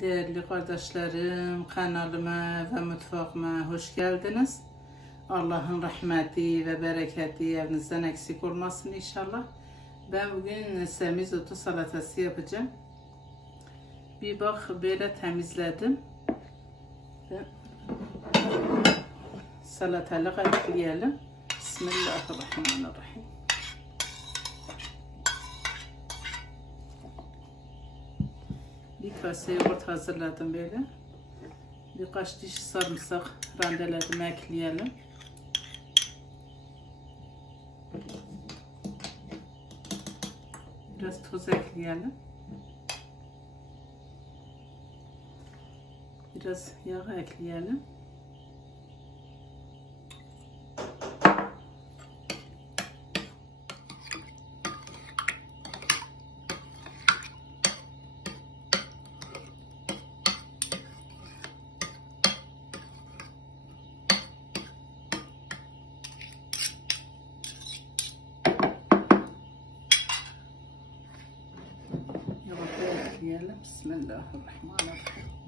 Değerli kardeşlerim, kanalıma ve mutfağıma hoş geldiniz. Allah'ın rahmeti ve bereketi evinizden eksik olmasın inşallah. Ben bugün semizotu salatası yapacağım. Bir bak böyle temizledim. Salatalık ekleyelim. Bismillahirrahmanirrahim. Bir kase yoğurt hazırladım böyle. Birkaç diş sarımsak rendeledim ekleyelim. Biraz tuz ekleyelim. Biraz yağ ekleyelim. Ekleyelim. Bismillahirrahmanirrahim. Biraz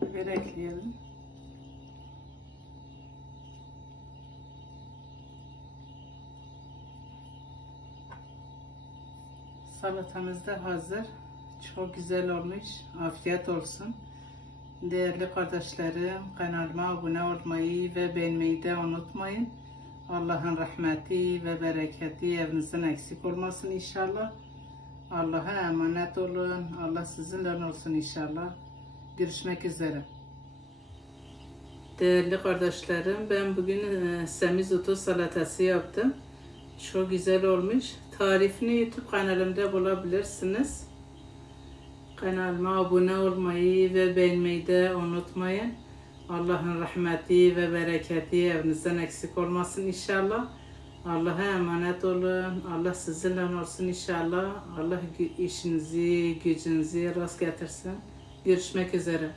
pul biber ekleyelim. Salatamız da hazır. Çok güzel olmuş. Afiyet olsun. Değerli kardeşlerim, kanalıma abone olmayı ve beğenmeyi de unutmayın. Allah'ın rahmeti ve bereketi evinizden eksik olmasın inşallah. Allah'a emanet olun. Allah sizinle olsun inşallah. Görüşmek üzere. Değerli kardeşlerim, ben bugün e, semizotu salatası yaptım. Çok güzel olmuş. Tarifini YouTube kanalımda bulabilirsiniz. Kanalıma abone olmayı ve beğenmeyi de unutmayın. Allah'ın rahmeti ve bereketi evinizden eksik olmasın inşallah. Allah'a emanet olun. Allah sizinle olsun inşallah. Allah işinizi, gücünüzü rast getirsin. Görüşmek üzere.